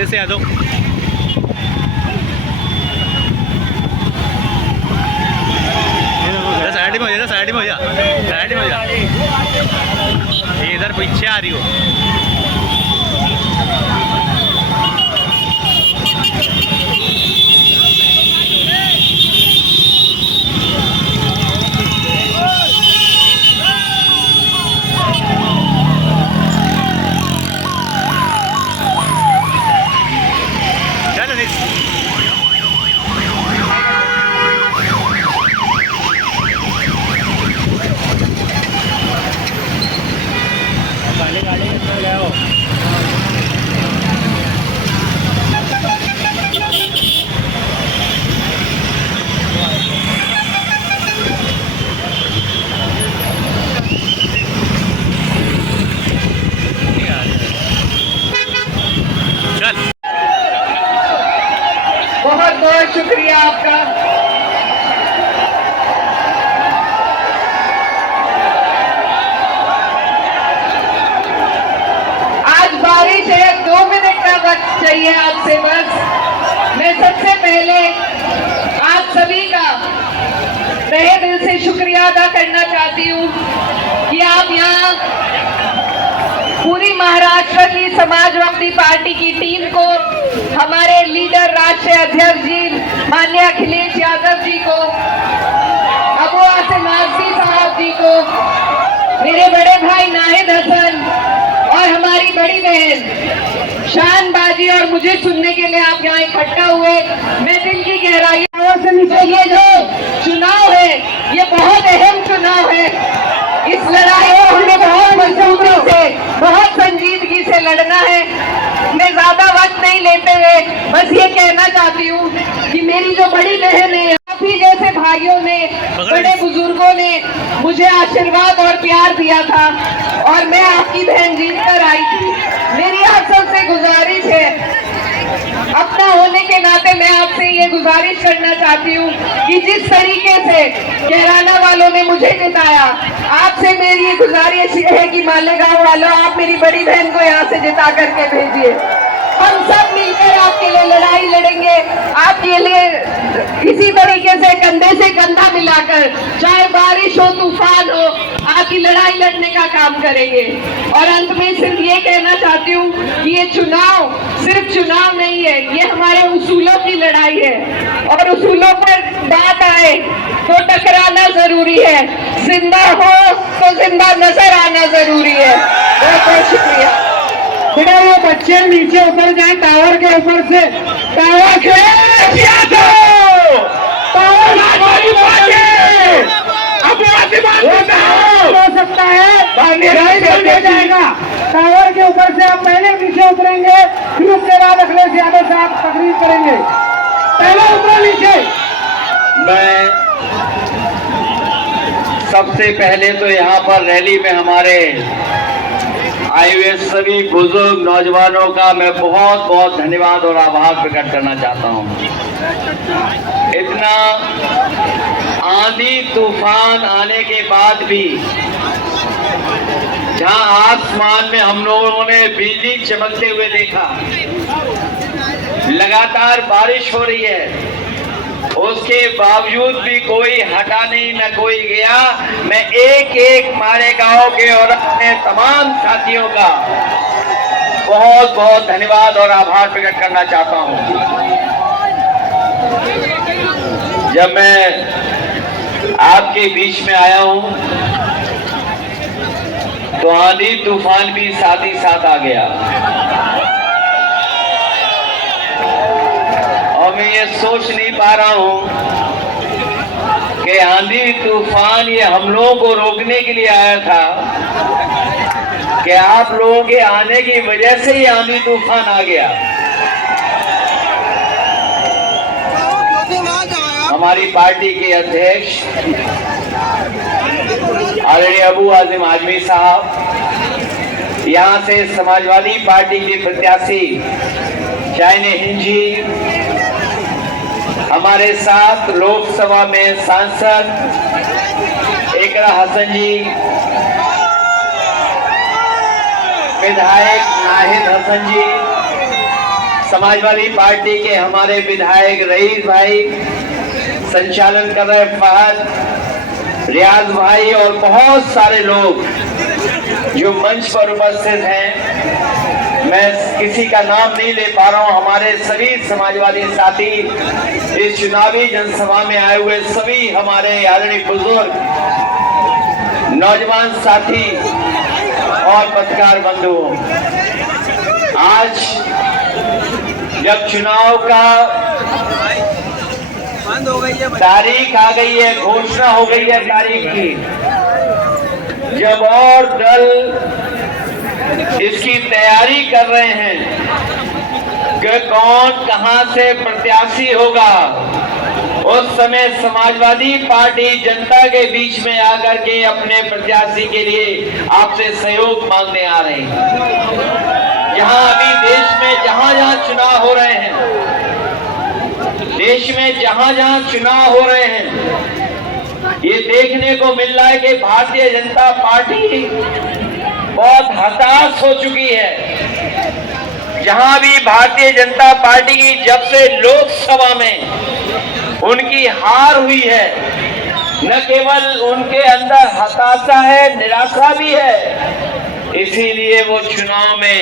से आ जाओ। साइड में हो जा, साइड में हो जा, साइड में हो जा। इधर पीछे आ रही हो। बहुत बहुत शुक्रिया आपका। आज बारिश है, 2 मिनट का वक्त चाहिए आपसे बस। मैं सबसे पहले आप सभी का तहे दिल से शुक्रिया अदा करना चाहती हूँ कि आप यहाँ पूरी महाराष्ट्र की समाजवादी पार्टी की टीम को, हमारे लीडर राष्ट्रीय अध्यक्ष जी माननीय अखिलेश यादव जी को, अबू आसिम आजमी साहब जी को, मेरे बड़े भाई नाहिद हसन और हमारी बड़ी बहन शान बाजी और मुझे सुनने के लिए आप यहाँ इकट्ठा हुए। मैं दिल की गहराइयों से नीचे, ये जो चुनाव है ये बहुत अहम चुनाव है। इस लड़ाई को हमें बहुत मजबूती से, बहुत संजीदगी से लड़ना है। मैं ज्यादा वक्त नहीं लेते हुए बस ये कहना चाहती हूँ कि मेरी जो बड़ी बहन है, आप ही जैसे भाइयों ने, बड़े बुजुर्गों ने मुझे आशीर्वाद और प्यार दिया था और मैं आपकी बहन जीत कर आई थी। मेरी आप सबसे गुजारिश है, अपना होने के नाते मैं आपसे ये गुजारिश करना चाहती हूँ कि जिस तरीके से कैराना वालों ने मुझे जिताया, आपसे मेरी ये गुजारिश है कि मालेगांव वालों, आप मेरी बड़ी बहन को यहाँ से जिता करके भेजिए। हम सब मिलकर आपके लिए लड़ाई लड़ेंगे, आपके लिए इसी तरीके से कंधे से कंधा मिलाकर, चाहे बारिश हो तूफान हो, आपकी लड़ाई लड़ने का काम करेंगे। और अंत में सिर्फ ये कहना चाहती हूँ कि ये चुनाव सिर्फ चुनाव नहीं है, ये हमारे उसूलों की लड़ाई है और उसूलों पर बात आए तो टकराना जरूरी है, जिंदा हो तो जिंदा नजर आना जरूरी है। बहुत बहुत शुक्रिया। बेटा वो बच्चे नीचे उतर जाए टावर के ऊपर से, टावर के हो सकता है नहीं जाएगा। टावर के ऊपर से आप पहले नीचे उतरेंगे, फिर उसके बाद अखिलेश यादव साहब तकरीर करेंगे। पहले उतरो नीचे। मैं सबसे पहले तो यहाँ पर रैली में हमारे आए हुए सभी बुजुर्ग नौजवानों का मैं बहुत बहुत धन्यवाद और आभार प्रकट करना चाहता हूँ। इतना आंधी तूफान आने के बाद भी जहाँ आसमान में हम लोगों ने बिजली चमकते हुए देखा, लगातार बारिश हो रही है, उसके बावजूद भी कोई हटा नहीं, न कोई गया। मैं एक एक मालेगांव के और अपने तमाम साथियों का बहुत बहुत धन्यवाद और आभार प्रकट करना चाहता हूं। जब मैं आपके बीच में आया हूं तो आंधी तूफान भी साथ ही साथ आ गया और मैं ये सोच नहीं पा रहा हूं कि आंधी तूफान ये हम लोगों को रोकने के लिए आया था कि आप लोगों के आने की वजह से ही आंधी तूफान आ गया। हमारी पार्टी के अध्यक्ष आदरणीय अबू आजिम आजमी साहब, यहाँ से समाजवादी पार्टी के प्रत्याशी शाहीन हिंद जी, हमारे साथ लोकसभा में सांसद इकरा हसन जी, विधायक नाहिद हसन जी, समाजवादी पार्टी के हमारे विधायक रईस भाई, संचालन कर रहे फहद, रियाज भाई और बहुत सारे लोग जो मंच पर उपस्थित हैं। मैं किसी का नाम नहीं ले पा रहा हूं। हमारे सभी समाजवादी साथी, इस चुनावी जनसभा में आए हुए सभी हमारे आदरणीय बुजुर्ग, नौजवान साथी और पत्रकार बंधुओं, आज जब चुनाव का तारीख आ गई है, घोषणा हो गई है तारीख की, जब और दल इसकी तैयारी कर रहे हैं कि कौन कहां से प्रत्याशी होगा, उस समय समाजवादी पार्टी जनता के बीच में आकर के अपने प्रत्याशी के लिए आपसे सहयोग मांगने आ रहे हैं। यहाँ अभी देश में जहां जहां चुनाव हो रहे हैं, देश में जहां जहां चुनाव हो रहे हैं, ये देखने को मिल रहा है कि भारतीय जनता पार्टी बहुत हताश हो चुकी है। जहां भी भारतीय जनता पार्टी की जब से लोकसभा में उनकी हार हुई है, न केवल उनके अंदर हताशा है, निराशा भी है। इसीलिए वो चुनाव में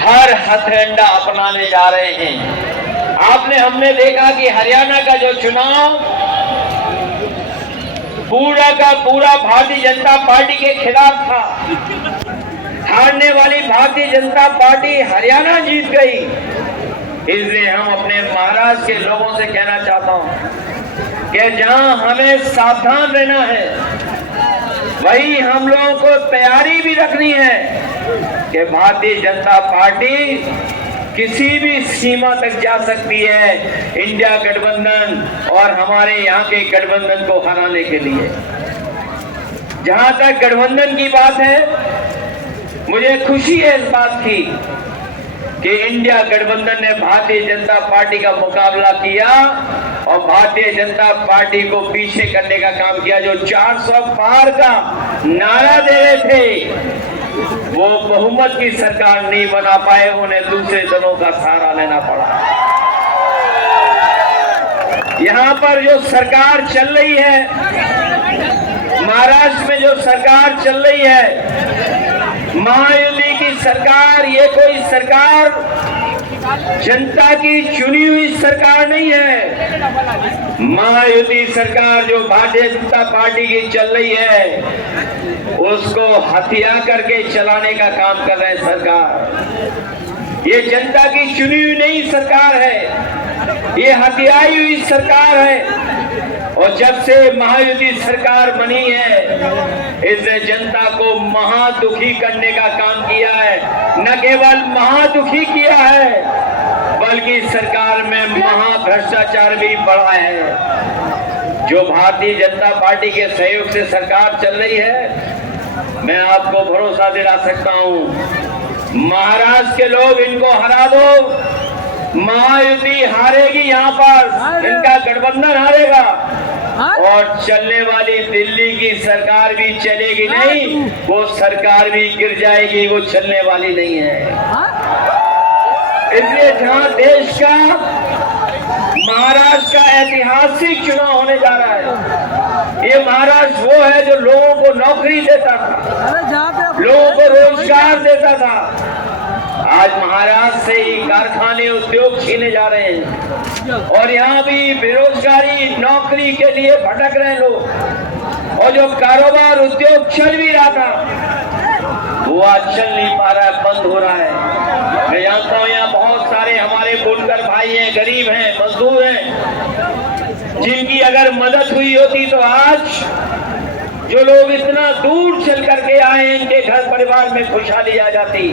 हर हथकंडा अपनाने जा रहे हैं। हमने देखा कि हरियाणा का जो चुनाव पूरा का पूरा भारतीय जनता पार्टी के खिलाफ था, हारने वाली भारतीय जनता पार्टी हरियाणा जीत गई। इसलिए हम अपने महाराष्ट्र के लोगों से कहना चाहता हूं कि जहां हमें सावधान रहना है, वही हम लोगों को तैयारी भी रखनी है कि भारतीय जनता पार्टी किसी भी सीमा तक जा सकती है इंडिया गठबंधन और हमारे यहाँ के गठबंधन को हराने के लिए। जहां तक गठबंधन की बात है, मुझे खुशी है इस बात की कि इंडिया गठबंधन ने भारतीय जनता पार्टी का मुकाबला किया और भारतीय जनता पार्टी को पीछे करने का काम किया। जो 400 पार का नारा दे रहे थे, वो बहुमत की सरकार नहीं बना पाए, उन्हें दूसरे दलों का सहारा लेना पड़ा। यहाँ पर जो सरकार चल रही है, महाराष्ट्र में जो सरकार चल रही है, महायुति की सरकार, ये कोई सरकार जनता की चुनी हुई सरकार नहीं है। महायुति सरकार जो भारतीय जनता पार्टी की चल रही है, उसको हथिया करके चलाने का काम कर रहे हैं सरकार। ये जनता की चुनी हुई नहीं सरकार है, ये हथियाई हुई सरकार है। और जब से महायुति सरकार बनी है, इसने जनता को महादुखी करने का काम किया है। न केवल महादुखी किया है, बल्कि सरकार में महाभ्रष्टाचार भी बढ़ा है। जो भारतीय जनता पार्टी के सहयोग से सरकार चल रही है, मैं आपको भरोसा दिला सकता हूं, महाराष्ट्र के लोग इनको हरा दो, महायुति हारेगी, यहाँ पर इनका गठबंधन हारेगा और चलने वाली दिल्ली की सरकार भी चलेगी नहीं, वो सरकार भी गिर जाएगी, वो चलने वाली नहीं है। इसलिए जहां देश का, महाराष्ट्र का ऐतिहासिक चुनाव होने जा रहा है, ये महाराष्ट्र वो है जो लोगों को नौकरी देता था, लोगों को रोजगार देता था। आज महाराष्ट्र से ही कारखाने, उद्योग छीने जा रहे हैं और यहाँ भी बेरोजगारी, नौकरी के लिए भटक रहे हैं लोग। और जो कारोबार, उद्योग चल भी रहा था, वो आज चल नहीं पा रहा है, बंद हो रहा है। मैं जानता हूँ यहाँ बहुत सारे हमारे बुनकर भाई हैं, गरीब हैं, मजदूर हैं, जिनकी अगर मदद हुई होती तो आज जो लोग इतना दूर चल करके आए, इनके घर परिवार में खुशहाली आ जाती।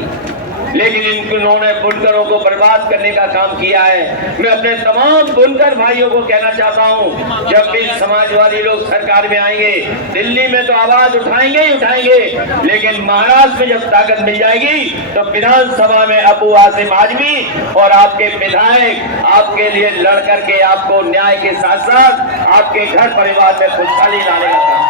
लेकिन इन्होंने बुनकरों को बर्बाद करने का काम किया है। मैं अपने तमाम बुनकर भाइयों को कहना चाहता हूं, जब भी समाजवादी लोग सरकार में आएंगे, दिल्ली में तो आवाज उठाएंगे ही उठाएंगे, लेकिन महाराष्ट्र में जब ताकत मिल जाएगी तो विधानसभा में अबू आसिम आजमी और आपके विधायक आपके लिए लड़ करके आपको न्याय के साथ साथ आपके घर परिवार में खुशहाली लाने का